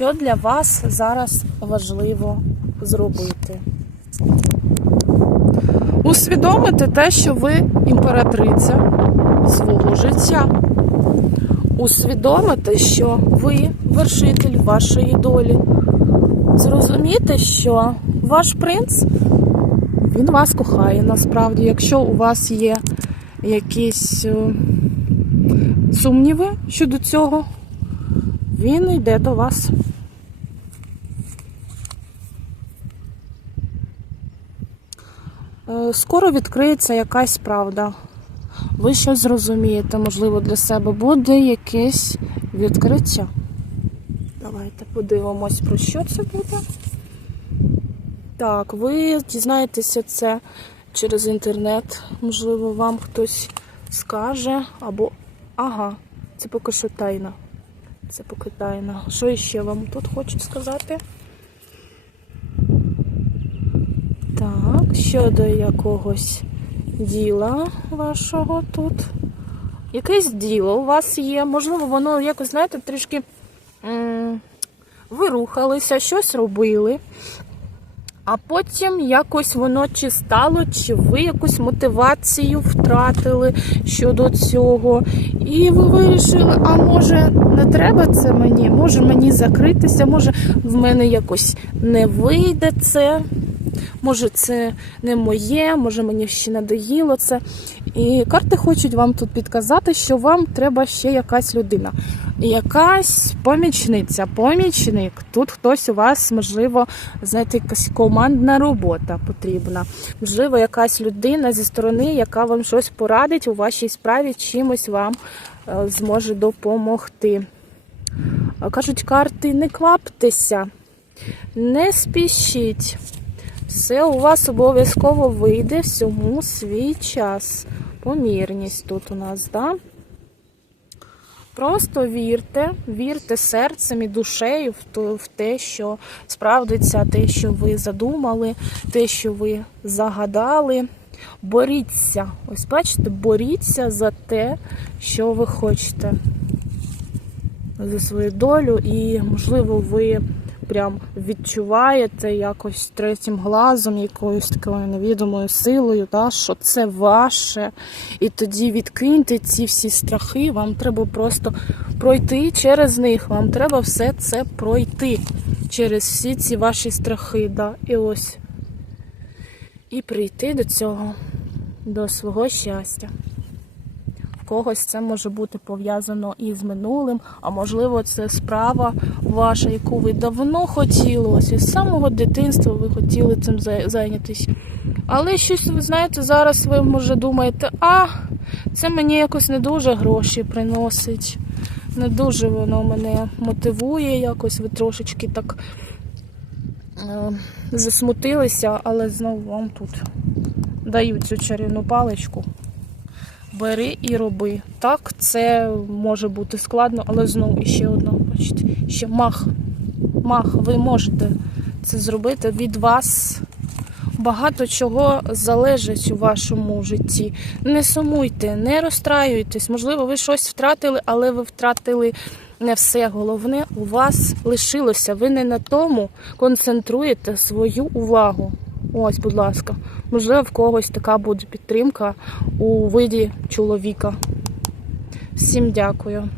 Що для вас зараз важливо зробити? Усвідомити те, що ви імператриця свого життя. Усвідомити, що ви вершитель вашої долі. Зрозуміти, що ваш принц він вас кохає насправді. Якщо у вас є якісь е, сумніви щодо цього, він йде до вас. Скоро відкриється якась правда. Ви щось зрозумієте, можливо, для себе буде якесь відкриття. Давайте подивимось, про що це буде. Так, ви дізнаєтеся це через інтернет. Можливо, вам хтось скаже, або. Ага, це поки що тайна. Це поки тайна. Що іще вам тут хочуть сказати? Так, щодо якогось діла вашого тут. Якесь діло у вас є. Можливо, воно якось, знаєте, трішки м, ви рухалися, щось робили. А потім якось воно чи стало, чи ви якусь мотивацію втратили щодо цього. І ви вирішили, а може не треба це мені, може мені закритися, може в мене якось не вийде це. Може, це не моє, може мені ще надоїло це. І карти хочуть вам тут підказати, що вам треба ще якась людина. Якась помічниця, помічник. Тут хтось у вас, можливо, знаєте, якась командна робота потрібна. Можливо, якась людина зі сторони, яка вам щось порадить у вашій справі, чимось вам е, зможе допомогти. Кажуть карти, не кваптеся, не спішіть. Все у вас обов'язково вийде всьому свій час. Помірність тут у нас, да? Просто вірте, вірте серцем і душею в в те, що справдиться, те, що ви задумали, те, що ви загадали. Боріться. Ось бачите, боріться за те, що ви хочете. За свою долю, і, можливо, ви прям відчуваєте якось третім глазом, якоюсь такою невідомою силою, да, що це ваше. І тоді відкиньте ці всі страхи. Вам треба просто пройти через них. Вам треба все це пройти через всі ці ваші страхи. Да. І ось. І прийти до цього, до свого щастя. Когось це може бути пов'язано і з минулим, а можливо, це справа ваша, яку ви давно хотіли. Ось із самого дитинства ви хотіли цим зай- зайнятися. Але щось, ви знаєте, зараз ви може думаєте, а це мені якось не дуже гроші приносить. Не дуже воно мене мотивує якось. Ви трошечки так е, засмутилися, але знову вам тут дають цю чарівну паличку. Бери і роби. Так, це може бути складно, але знову іще одна, бачите, ще мах. Мах, ви можете це зробити від вас. Багато чого залежить у вашому житті. Не сумуйте, не розстраюйтесь. Можливо, ви щось втратили, але ви втратили не все. Головне у вас лишилося. Ви не на тому концентруєте свою увагу. Ось, будь ласка, можливо, в когось така буде підтримка у виді чоловіка. Всім дякую.